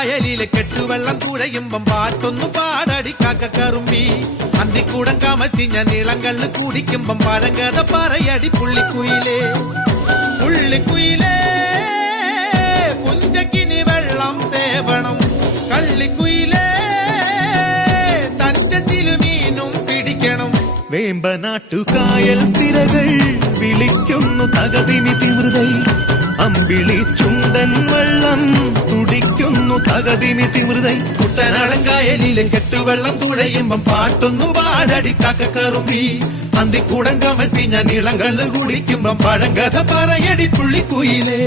കായലിലെ കെട്ടുവെള്ളം തുഴയുമ്പം പാട്ടൊന്നു പാടടി കാക്കക്കറുമ്പി അന്തിക്കൂടം കമത്തി ഞാൻ ഇളങ്കള്ള് കുടിക്കുമ്പം പഴങ്കഥ പറയടി പുള്ളിക്കുയിലേ പുള്ളിക്കുയിലേ പുഞ്ചക്കിനി വെള്ളം തേവണം കള്ളിക്കുയിലേ തഞ്ചത്തില് മീനും പിടിക്കണം വേമ്പനാട്ടുകായൽ തിരകൾ വിളിക്കുന്നു തകതിമി തിമൃതൈ അമ്പിളി ചുണ്ടൻ വെള്ളം തുടിക്കുന്നു തകതിമി തിമൃതൈ കുട്ടനാടൻ കായലിലെ കെട്ടുവെള്ളം തുഴയുമ്പം പാട്ടൊന്നു പാടടി കാക്കക്കറുമ്പി അന്തിക്കൂടം കമത്തി ഞാൻ ഇളങ്കള്ള് കുടിക്കുമ്പം പഴങ്കഥ പറയടി പുള്ളിക്കുയിലേ